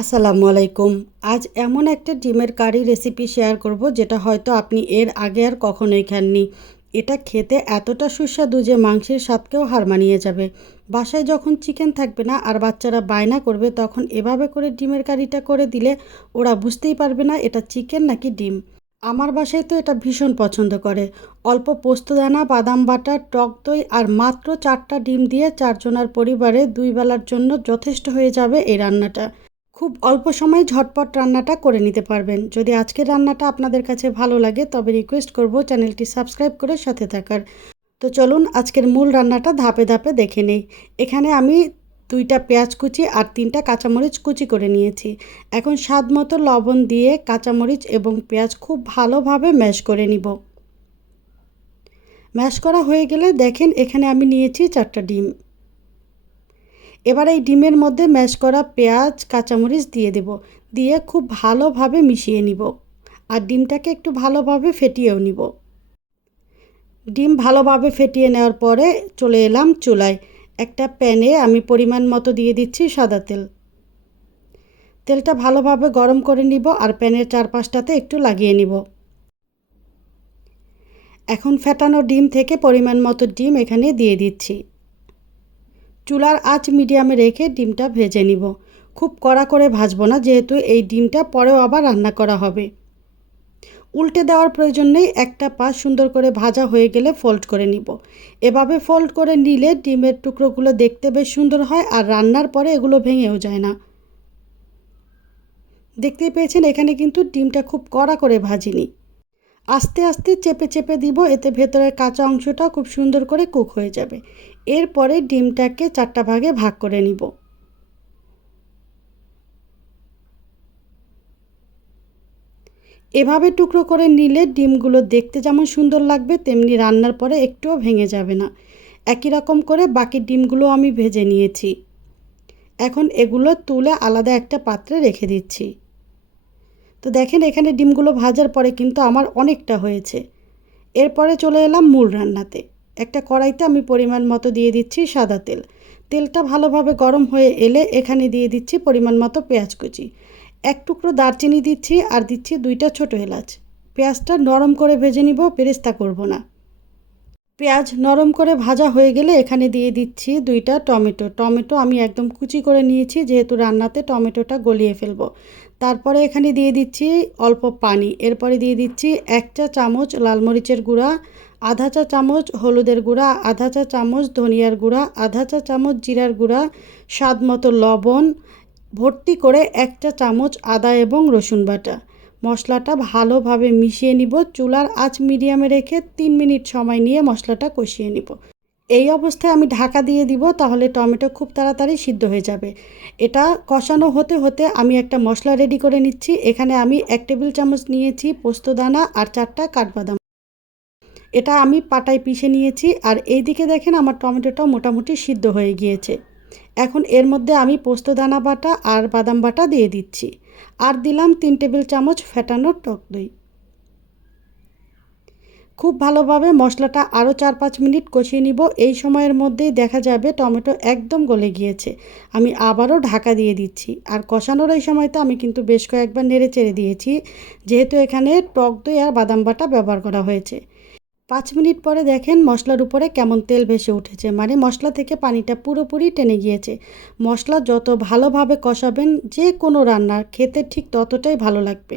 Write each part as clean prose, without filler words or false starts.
আসসালামু আলাইকুম। আজ এমন একটা ডিমের কারি রেসিপি শেয়ার করব যেটা হয়তো আপনি এর আগে আর কখনোই খাননি। এটা খেতে এতটা সুস্বাদু যে মাংসের স্বাদকেও হার মানিয়ে যাবে। বাসায় যখন চিকেন থাকবে না আর বাচ্চারা বায়না করবে তখন এভাবে করে ডিমের কারিটা করে দিলে ওরা বুঝতেই পারবে না এটা চিকেন নাকি ডিম। আমার বাসায় তো এটা ভীষণ পছন্দ করে। অল্প পোস্তদানা, বাদাম বাটা, টক দই আর মাত্র 4টা ডিম দিয়ে 4 জনের পরিবারে 2 বেলার জন্য যথেষ্ট হয়ে যাবে এই রান্নাটা। খুব অল্প সময়ে ঝটপট রান্নাটা করে নিতে পারবেন। যদি আজকের রান্নাটা আপনাদের কাছে ভালো লাগে তবে রিকোয়েস্ট করব চ্যানেলটি সাবস্ক্রাইব করে সাথে থাকার। তো চলুন আজকের মূল রান্নাটা ধাপে ধাপে দেখে নেই। এখানে আমি 2টা পেঁয়াজ কুচি আর 3টা কাঁচামরিচ কুচি করে নিয়েছি। এখন স্বাদ মতো লবণ দিয়ে কাঁচামরিচ এবং পেঁয়াজ খুব ভালোভাবে ম্যাশ করে নিব। ম্যাশ করা হয়ে গেলে দেখেন এখানে আমি নিয়েছি 4টা ডিম। এবার এই ডিমের মধ্যে ম্যাশ করা পেঁয়াজ কাঁচামরিচ দিয়ে দেব, দিয়ে খুব ভালোভাবে মিশিয়ে নিব আর ডিমটাকে একটু ভালোভাবে ফেটিয়েও নিব। ডিম ভালোভাবে ফেটিয়ে নেওয়ার পরে চলে এলাম চুলায়। একটা প্যানে আমি পরিমাণ মতো দিয়ে দিচ্ছি সাদা তেল। তেলটা ভালোভাবে গরম করে নিব আর প্যানের চারপাশটাতে একটু লাগিয়ে নিব। এখন ফেটানো ডিম থেকে পরিমাণ মতো ডিম এখানে দিয়ে দিচ্ছি। চুলার আঁচ মিডিয়ামে রেখে ডিমটা ভেজে নিব। খুব কড়া করে ভাজবো না, যেহেতু এই ডিমটা পরেও আবার রান্না করা হবে। উল্টে দেওয়ার প্রয়োজন নেই, একটা পাশ সুন্দর করে ভাজা হয়ে গেলে ফোল্ড করে নিব। এভাবে ফোল্ড করে নিলে ডিমের টুকরোগুলো দেখতে বেশ সুন্দর হয় আর রান্নার পরে এগুলো ভেঙেও যায় না। দেখতেই পেয়েছেন এখানে কিন্তু ডিমটা খুব কড়া করে ভাজিনি। আস্তে আস্তে চেপে চেপে দিব, এতে ভেতরের কাঁচা অংশটা খুব সুন্দর করে কুক হয়ে যাবে। এরপরে ডিমটাকে 4টা ভাগে ভাগ করে নিব। এভাবে টুকরো করে নিলে ডিমগুলো দেখতে যেমন সুন্দর লাগবে তেমনি রান্নার পরে একটুও ভেঙে যাবে না। একই রকম করে বাকি ডিমগুলো আমি ভেজে নিয়েছি। এখন এগুলো তুলে আলাদা একটা পাত্রে রেখে দিচ্ছি। তো দেখেন এখানে ডিমগুলো ভাজার পরে কিন্তু আমার অনেকটা হয়েছে। এরপরে চলে এলাম মূল রান্নাতে। একটা কড়াইতে আমি পরিমাণ মতো দিয়ে দিচ্ছি সাদা তেল। তেলটা ভালোভাবে গরম হয়ে এলে এখানে দিয়ে দিচ্ছি পরিমাণ মতো পেঁয়াজ কুচি। এক টুকরো দারচিনি দিচ্ছি আর দিচ্ছি 2টা ছোটো এলাচ। পেঁয়াজটা নরম করে ভেজে নিব, বেরেস্তা করব না। পেঁয়াজ নরম করে ভাজা হয়ে গেলে এখানে দিয়ে দিচ্ছি 2টা টমেটো। টমেটো আমি একদম কুচি করে নিয়েছি, যেহেতু রান্নাতে টমেটোটা গলিয়ে ফেলবো। তারপরে এখানে দিয়ে দিচ্ছি অল্প পানি। এরপরে দিয়ে দিচ্ছি 1 চা চামচ লাল মরিচের গুঁড়া, আধা চা চামচ হলুদের গুঁড়া, আধা চা চামচ ধনিয়ার গুঁড়া, আধা চা চামচ জিরার গুঁড়া, স্বাদ মতো লবণ, ভর্তি করে 1 চা চামচ আদা এবং রসুন বাটা। মশলাটা ভালোভাবে মিশিয়ে নিব। চুলার আঁচ মিডিয়ামে রেখে 3 মিনিট সময় নিয়ে মশলাটা কষিয়ে নিব। এই অবস্থায় আমি ঢাকা দিয়ে দিব, তাহলে টমেটো খুব তাড়াতাড়ি সিদ্ধ হয়ে যাবে। এটা কষানো হতে হতে আমি একটা মশলা রেডি করে নিচ্ছি। এখানে আমি 1 টেবিল চামচ নিয়েছি পোস্তদানা আর 4টা কাঠবাদাম। এটা আমি পাটায় পিষে নিয়েছি আর এইদিকে দেখেন আমার টমেটোটাও মোটামুটি সিদ্ধ হয়ে গিয়েছে। এখন এর মধ্যে আমি পোস্তদানা বাটা আর বাদাম বাটা দিয়ে দিচ্ছি। আর দিলাম 3 টেবিল চামচ ফেটানো টক দই। খুব ভালোভাবে মশলাটা আরও 4-5 মিনিট কষিয়ে নিব। এই সময়ের মধ্যেই দেখা যাবে টমেটো একদম গলে গিয়েছে। আমি আবারও ঢাকা দিয়ে দিচ্ছি। আর কষানোর এই সময়তে আমি কিন্তু বেশ কয়েকবার নেড়ে চেড়ে দিয়েছি, যেহেতু এখানে টক দই আর বাদাম বাটা ব্যবহার করা হয়েছে। 5 মিনিট পরে দেখেন মশলার উপরে কেমন তেল ভেসে উঠেছে, মানে মশলা থেকে পানিটা পুরোপুরি টেনে গিয়েছে। মশলা যত ভালোভাবে কষাবেন যে কোনো রান্নার খেতে ঠিক ততটাই ভালো লাগবে।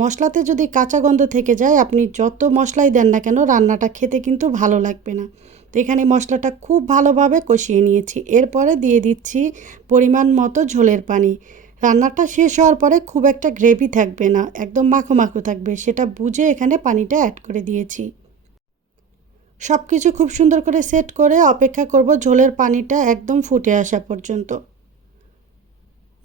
মশলাতে যদি কাঁচা গন্ধ থেকে যায় আপনি যত মশলাই দেন না কেন রান্নাটা খেতে কিন্তু ভালো লাগবে না। তো এখানে মশলাটা খুব ভালোভাবে কষিয়ে নিয়েছি। এরপরে দিয়ে দিচ্ছি পরিমাণ মতো ঝোলের পানি। রান্নাটা শেষ হওয়ার পরে খুব একটা গ্রেভি থাকবে না, একদম মাখো মাখো থাকবে, সেটা বুঝে এখানে পানিটা অ্যাড করে দিয়েছি। সব কিছু খুব সুন্দর করে সেট করে অপেক্ষা করব ঝোলের পানিটা একদম ফুটে আসা পর্যন্ত।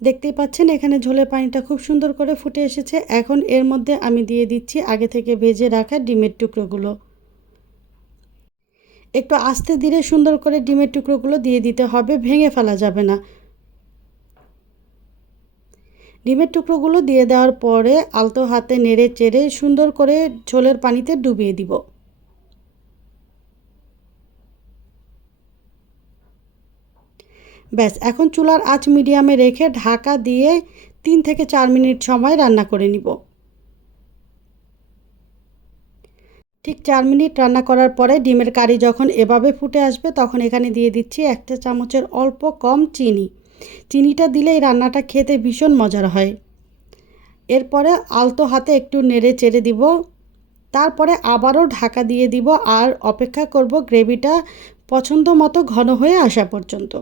দেখতেই পাচ্ছেন এখানে ঝোলের পানিটা খুব সুন্দর করে ফুটে এসেছে। এখন এর মধ্যে আমি দিয়ে দিচ্ছি আগে থেকে ভেজে রাখা ডিমের টুকরোগুলো। একটু আস্তে ধীরে সুন্দর করে ডিমের টুকরোগুলো দিয়ে দিতে হবে, ভেঙে ফেলা যাবে না। ডিমের টুকরোগুলো দিয়ে দেওয়ার পরে আলতো হাতে নেড়ে চেড়ে সুন্দর করে ঝোলের পানিতে ডুবিয়ে দিব। ব্যাস, এখন চুলার আঁচ মিডিয়ামে রেখে ঢাকা দিয়ে 3 থেকে 4 মিনিট সময় রান্না করে নিব। ঠিক 4 মিনিট রান্না করার পরে ডিমের কারি যখন এভাবে ফুটে আসবে তখন এখানে দিয়ে দিচ্ছি 1 চা চামচের অল্প কম চিনি। চিনিটা দিলে এই রান্নাটা খেতে ভীষণ মজার হয়। এরপরে আলতো হাতে একটু নেড়ে চেড়ে দিব। তারপরে আবারও ঢাকা দিয়ে দিব আর অপেক্ষা করব গ্রেভিটা পছন্দ মতো ঘন হয়ে আসা পর্যন্ত।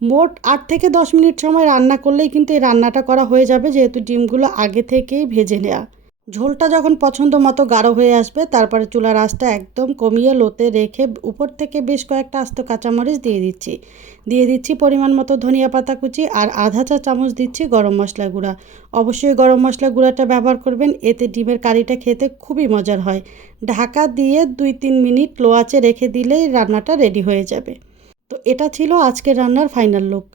মোট 8 থেকে 10 মিনিট সময় রান্না করলেই কিন্তু এই রান্নাটা করা হয়ে যাবে, যেহেতু ডিমগুলো আগে থেকেই ভেজে নেওয়া। ঝোলটা যখন পছন্দ মতো গাঢ় হয়ে আসবে তারপরে চুলার আঁচটা একদম কমিয়ে লোতে রেখে উপর থেকে বেশ কয়েকটা আস্ত কাঁচামরিচ দিয়ে দিচ্ছি পরিমাণ মতো ধনিয়া পাতা কুচি আর আধা চা চামচ দিচ্ছি গরম মশলা গুঁড়া। অবশ্যই গরম মশলা গুঁড়াটা ব্যবহার করবেন, এতে ডিমের কারিটা খেতে খুবই মজার হয়। ঢাকা দিয়ে 2-3 মিনিট লো আঁচে রেখে দিলেই রান্নাটা রেডি হয়ে যাবে। তো এটা ছিল আজকের রান্নার ফাইনাল লুক।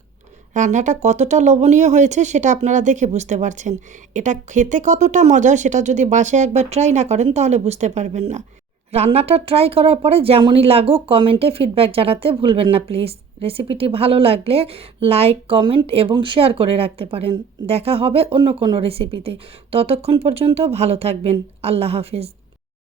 রান্নাটা কতটা লোভনীয় হয়েছে সেটা আপনারা দেখে বুঝতে পারছেন। এটা খেতে কতটা মজা সেটা যদি বাসায় একবার ট্রাই না করেন তাহলে বুঝতে পারবেন না। রান্নাটা ট্রাই করার পরে যেমনই লাগুক কমেন্টে ফিডব্যাক জানাতে ভুলবেন না প্লিজ। রেসিপিটি ভালো লাগলে লাইক, কমেন্ট এবং শেয়ার করে রাখতে পারেন। দেখা হবে অন্য কোনো রেসিপিতে। ততক্ষণ পর্যন্ত ভালো থাকবেন। আল্লাহ হাফেজ।